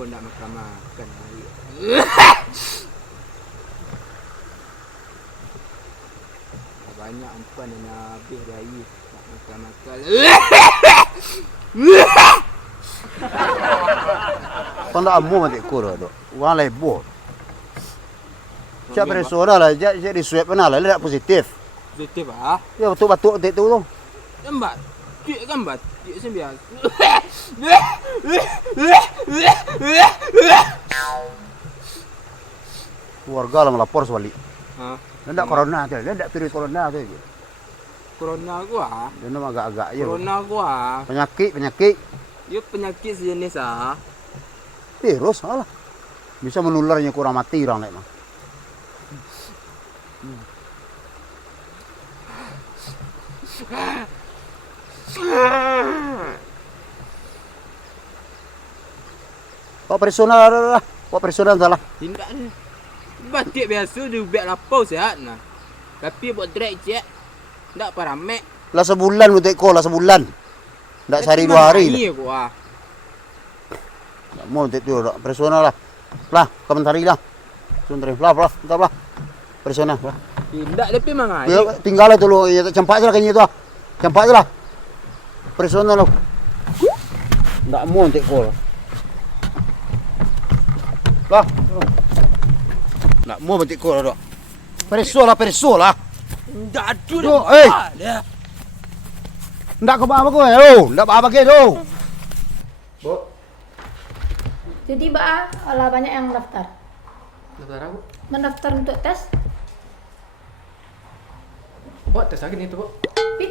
Ambo nak makan hari. Banyak umpan yang habis dari nak makan. Kau nak amu mati kuro dok. Wang lebo. Siap persona lah, jadi swab mana lah, lihat positif. Positif ah. Ya batuk-batuk tu tu. Lambat. Cik kan batik sembiar. Keluarga lah melapor sebalik. Ha. Tidak corona tu, tidak virus corona tu. Corona gua. Dia nama agak-agak je. Corona gua. Penyakit. Dia penyakit sejenis ah. Virus lah. Bisa menularnya kurang mati orang lain. Pak personal lah. Pak personal salah. Tidak ni. Batik biasa dia ubat lapau sihat nah. Tapi buat drag je. Tak paramek. Lah sebulan untuk ko lah sebulan. Tak sehari 2 hari. Iya gua. Tak mau untuk tu dak personal lah. Lah komentari lah. Suntre lah. Entah lah. Personal lah. Tidak tapi mangai. Ya tinggal tu lo ya campak je lah kayaknya tu. Campak je lah. Personal lo. Tak mau untuk ko lah. Lah. Nak mau betik ko lah dok. Perso lah. Tak ada Duk, dah. Ndak ke apa ko tu. Ndak apa ke tu. Bu. Jadi lah banyak yang daftar. Daftar apa? Mendaftar untuk tes, Oh, tes lagi ni tu, Bu.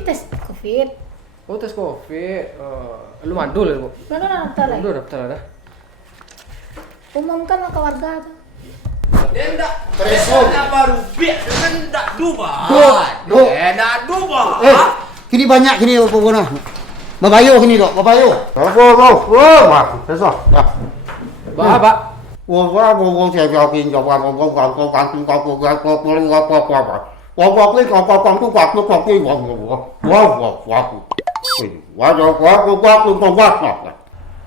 tes COVID. Oh, tes COVID. Lu mandul, Bu. Mana daftar lagi? Lu daftar dah. Umumkan ke warga tu. Dia ndak Tereso. baru biar dia ndak dubah. Duk. Ndak dubah. Kini banyak kini apa guna. Babayo kini dok, babayo. Wah, tereso. Ba. Wah, saya jawabin jawab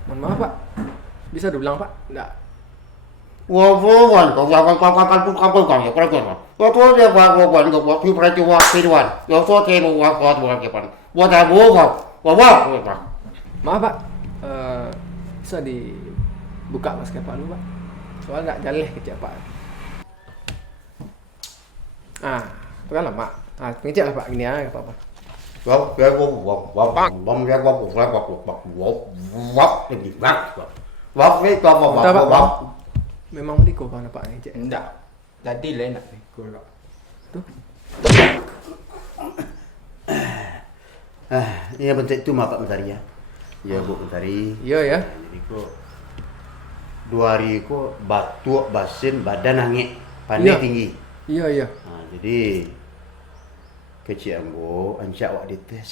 Mohon maaf, Pak. Bisa diulang, Pak? Ndak. Maaf, Pak. Bisa dibuka masker Pak dulu, Pak. Soalnya ndak jaleh kecil, Pak. Itu kan lama. Pengecek lah, Pak. Gini aja, apa-apa. Pak. Memang diko kan Pak ngecek. Ndak. Jadi lain nak diko kok. Tuh. Ini bentuk tu Pak Mentari ya. Ya Bu Mentari. Iya ya. Jadi kok 2 hari kok batuk, basin, badan hangit, pandai tinggi. Iya. Jadi kecil ambo, ancak awak dites.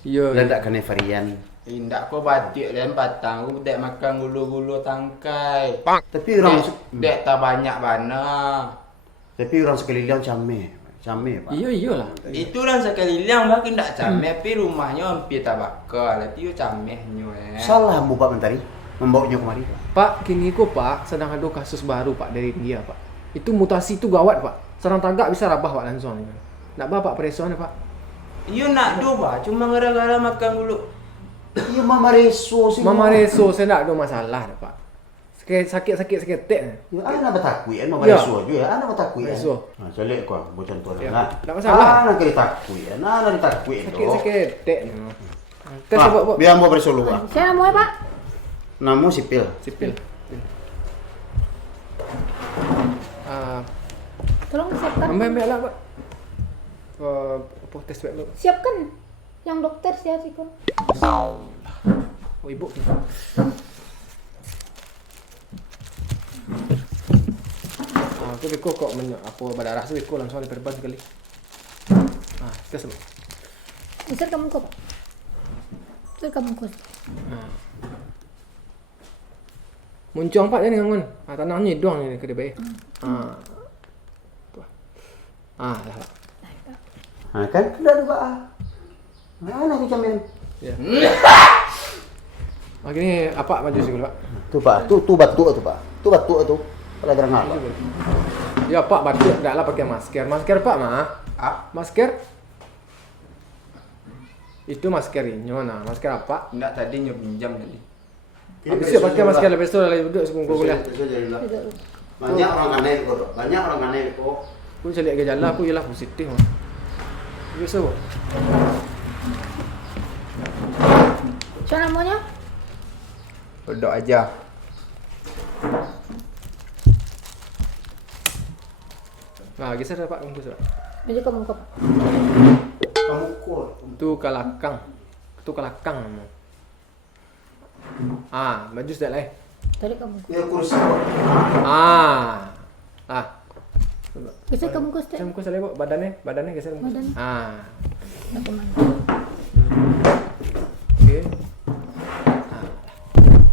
Iya. Dan tak kena varian. Indak kau batik dan batang, aku tak makan gulu-gulu tangkai. Tapi orang dek tak banyak mana. Tapi orang sekeliling cameh Pak. Iyalah. Itu orang sekeliling makin tak cameh, tapi rumahnya hampir tak bakal. Tapi yo camehnya Salah Bu Pak Mentari membawanya kemari. Pak, kini ko Pak sedang ada kasus baru Pak dari India Pak. Itu mutasi itu gawat Pak. Serang tagak bisa rabah Pak langsung. Nak Pak presoan Pak. Iya nak doba, cuma gara-gara makan gulu. Iya Mama Reso sih. Mama Reso saya nak ada masalah Pak. Sakit seketek. Ya ana bertakui Mama Ya. Reso juga. Ana bertakui. Reso. Nah, jelek kau buat contoh Ya. nah. Tak masalah. Ana kira takui. Ana ditakui tu. Seketek. Tes Pak. Biar mau Reso lu Pak. Saya mau Pak. Namu sipil. Sipil. Tolong siapkan. Ambil lah Pak. Apa tes swab lu? Siapkan yang dokter saya sih kok. Oh ibu. Aku beko kok apa berdarah tu beko langsung diperban sekali. Tes Pak. Besar kamu kok Pak. Besar kamu kok. Muncung Pak ni ngangun. Tanahnya doang ni ke dia baik. Dah. Ha kan dah ada Pak. Mana aku jamin. Ya. Akhirnya apa maju sih pak? Tu Pak, tu batuk tu Pak. Tu batuk tu. Kalau terang apa? Ya pak batuk enggak lah pakai masker. Masker pak mah. Masker. Itu masker ini mana? Masker apa? Enggak, tadi pinjam tadi. Habis itu pakai masker lepas itu lagi duduk sebelum kuliah. Banyak orang aneh kok. Banyak orang aneh kok. Aku cari gejala aku ialah positif mah. Biasa kok. Siapa namanya? Duduk aja. Nah, geser dah pak, bungkus pak. Baju kamu kok. Kamu kok. Tu kalakang. Tu kalakang. Maju sudah lah. Tadi kamu kok. Ya kursi kok. Geser kamu kok. Saya bungkus lagi pak, badannya geser bungkus. Badan. Tak kemana. Okey.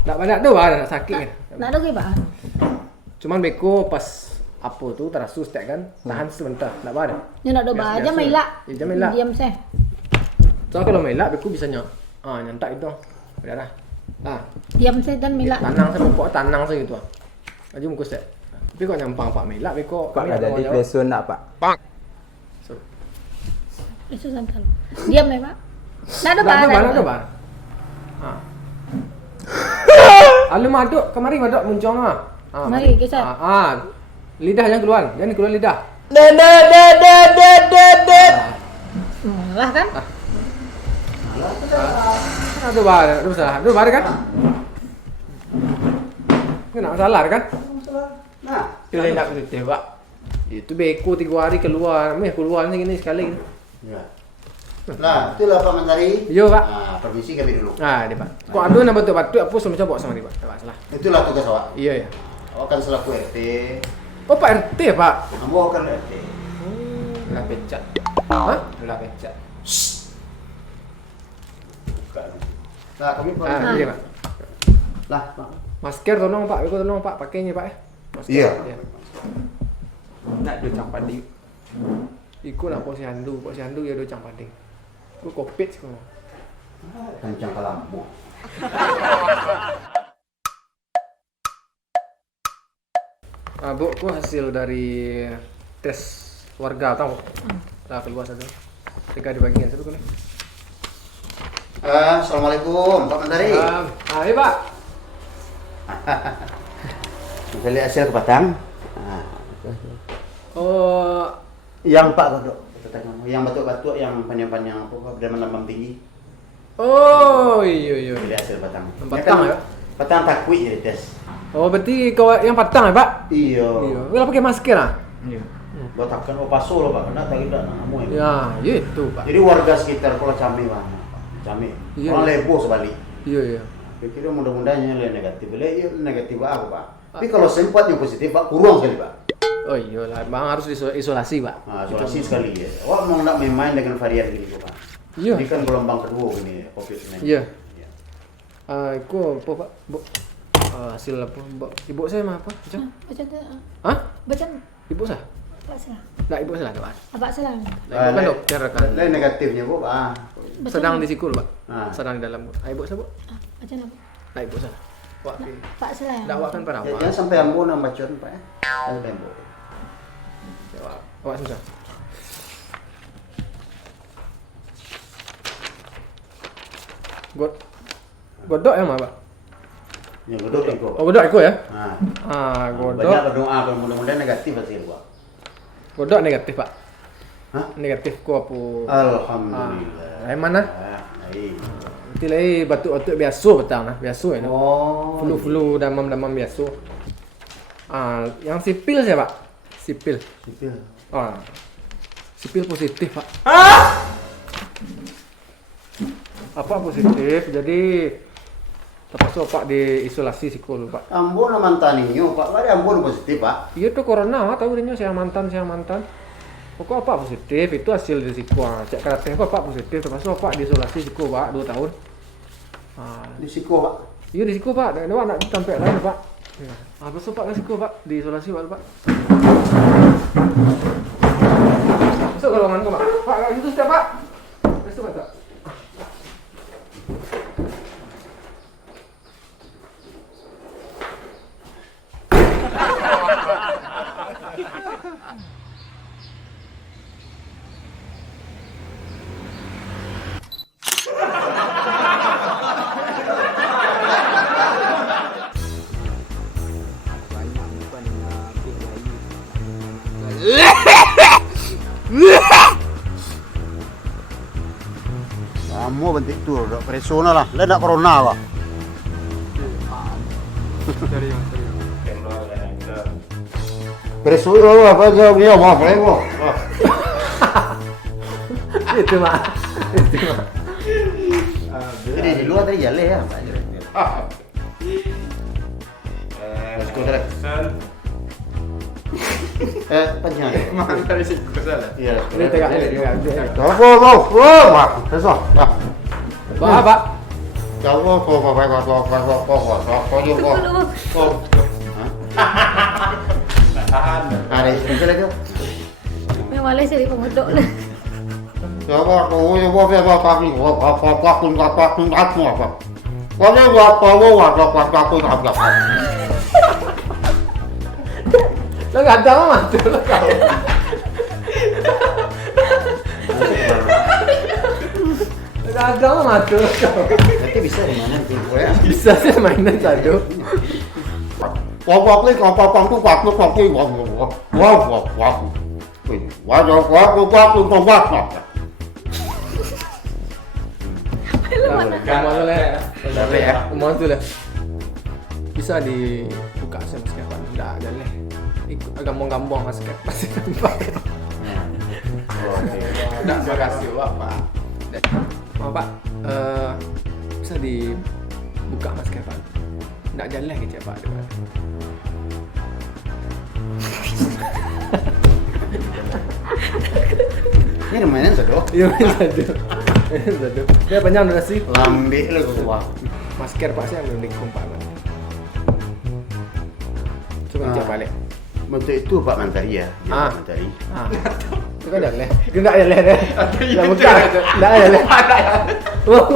Tak banyak tu bah, nak sakit kan. Nak ada ke pak? Cuman beko pas apa tu terasus tak kan, tahan sebentar, tak apa dah. Ni nak doba Biasa. aja melak. Ya, jangan melak. Diam saya. So kalau melak beko bisa nyantak itu. Dah dah. Diam saya dan melak. Tanang saya pokok tanang saya gitu. Aja bungkus tak. Tapi kok nyampang pak melak beko. Pak ada di preso nak Pak? Itu santal. Diam ya pak. Nak doba. Nak doba. Alu maduk, kemari maduk muncung Mari geser. Lidah jangan keluar lidah. Lah kan? Doba kan? Kena masalah kan? Nah, Itu nak positif Pak. Itu beko 3 hari keluar ni gini sekali. ya. Nah, itulah Pak Mentari. Yo pak. Permisi kami dulu. Dia pak. Kok ada nak batuk-batuk apa semua coba sama dia pak. Tak masalah. Itulah tugas awak. Iya ya. Awak kan selaku RT. Oh pak RT pak. Kamu kan RT. Lah pecat. Hah? Lah pecat. Bukan. Nah, kami Iya pak. Lah, Pak. Masker tolong pak. Beko tolong pak. Pakainya pak. Masker. Iya. Nak do campak di. Ikut lah Pok Sihandu ya do cang pading. Ku kopit sih kau. Kencang kelambu. Bu, ku hasil dari tes warga tahu. Dah keluar satu. Tiga di bagian satu kan. Assalamualaikum Pak Mentari. Iya pak. Bisa lihat hasil kebatang. Oh, Yang Pak Godok. Yang batuk-batuk, yang panjang-panjang apa, demam tinggi. oh iya. Lihat hasil batang. Batang ya? Batang takwi jadi tes. Oh, berarti kau yang patang ya pak? Iya. Kau pakai masker ah? Iya. Botakan paso loh Pak, kena tak tidak namu ya. Ya, itu pak. Jadi warga sekitar kalau Cami mana? Cami. Iya, Orang iya. Lebo sebalik. Iya. Pikirnya mudah-mudahan yang negatif. Iya negatif aku Pak. Tapi kalau sempat yang positif Pak, kurang sekali Pak. Oh iyalah, bang harus isolasi pak. Isolasi sekali ya. Awak mau nak main-main dengan varian gini Pak. Iya. Ini kan gelombang kedua ini COVID-19. Iya. Aku apa pak? Bu, hasil apa? Ibu saya mah apa? Macam? Baca tu. Hah? Baca. Ibu saya? Apa salah? Tak, ibu saya pak. Apa salah? Ibu kan dokter kan. Lain negatifnya Bu Pak. Sedang di sikul pak. Ah. Sedang di dalam. Ibu saya bu? Baca apa? Tak, ibu saya. Wak, Pak salah. dakwah kan perawat. Jangan sampai ambo nambah bacaan Pak ya. Jangan tembok. Awak susah. Godok ya mah pak? Yang godok itu. Oh godok aku ya? Nah, Godok. banyak berdoa kalau mudah-mudahan negatif hasil Pak. Godok negatif pak. Hah? Negatif ku apa? Alhamdulillah. Yang mana? Baik. Nanti lagi batuk-batuk biasa petang lah, biasa ya. Oh. Flu-flu, demam-demam biasa. Yang sipil saya pak? Sipil. Sipil. Sipil positif pak. Apa positif? Jadi terpaksa pak diisolasi sikul pak. Ambo na mantaninyo Pak. Mari ambo positif Pak. Iya tuh corona, tahu dia saya mantan. Pokok apa positif itu hasil di siku. Cek karakter apa positif terpaksa pak diisolasi siku pak 2 tahun. Di Siko Pak. Iya di siku pak. Dia nak sampai lain pak. Besok pak ke siku pak diisolasi pak. Besok golongan kau pak. Pak itu sudah pak. Besok pak. Persona lah, lah nak corona lah. Sorry mas, sorry. Persona lah, apa dia mau apa? Itu mak. Itu mak. Jadi di luar tadi jalan ya. Let's go direct. Panjang. Makan dari situ salah. Iya. Ini tegak ni, tegak. Mak. Besok. Pak, pak. Kau Tahan. Ada istri lagi. Memang lah saya pemodok lah. Siapa kau yang buat apa kaki? Apa? Kau ni buat apa? Aku tak apa. Lo nggak tahu mas, lo kau. Lo nggak tahu mas, lo kau. Nanti bisa di mana tu? Ya. Bisa sih mainan satu. Kamu boleh. Boleh, ya. Kamu tu lah. Bisa dibuka saya mas kapan? Tidak jalan. Ikut gambang-gambang mas kapan? Masih nampak. Tidak makasih pak. Oh pak, bisa dibuka mas kapan? Tidak jalan ke pak? Ini mainan satu. Iya satu. Satu. Dia panjang durasi. Lambe lah gua. Masker pak saya belum dikumpul pak. Coba cek balik. Bentuk itu Pak Mantari ya. Ah. Pak Mantari. Itu kan jalan. Itu tak jalan dah. Dah buka. Dah jalan. Wah.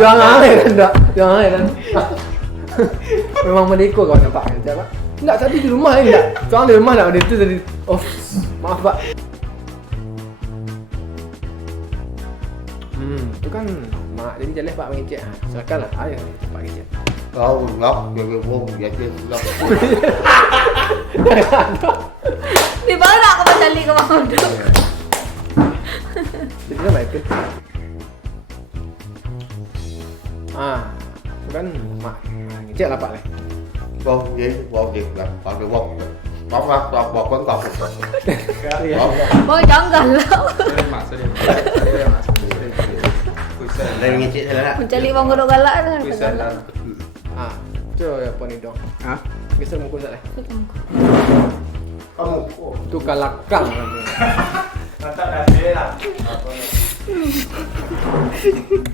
Jangan kan tak? Jangan kan? Memang mendeko kau nampak kan? Pak? Enggak, tadi di rumah ni enggak. Seorang di rumah nak ada tu tadi. Oh, maaf Pak. Itu kan mak jadi jalan Pak mengecek. Silakanlah. Ayo Pak kecek. Kau ngap dia bom dia ngap. Di mana aku mencari ke Bang Odo? Jadi kan baik tu. Itu kan mak ngecek lah Pak leh. Bom dia lah. Pakai bom. Bom kan kau. Iya. Oh jangan lah. Dari ngecek salah. Mencari Bang Odo galak lah. Coba apa ni dong? Hah? Geser muka saya. Kamu. Tu kalakang. Mantap nasi lah.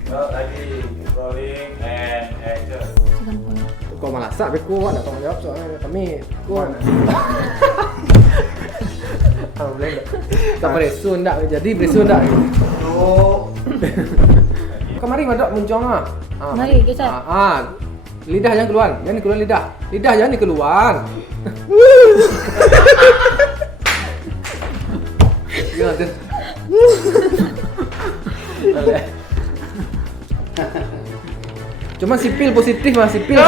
Lagi rolling and action. Kau malasak, tapi kau nak tanggung jawab soalnya kami kau. Boleh tak? Tak presun tak? Jadi presun tak? Kemari madok muncung ah. Mari, kisah. Lidah jangan keluar. Jangan keluar lidah. Lidah jangan keluar. Gila tu. Cuma sipil positif mas, sipil.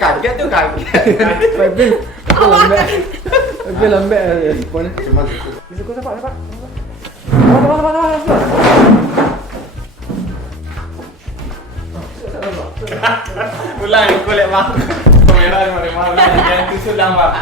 Kaget tu kaget. Pebel lembek responnya. Cuma Bisa kau dapat. Ulang kulit bang. Kamera di mana? Yang tu sudah bang.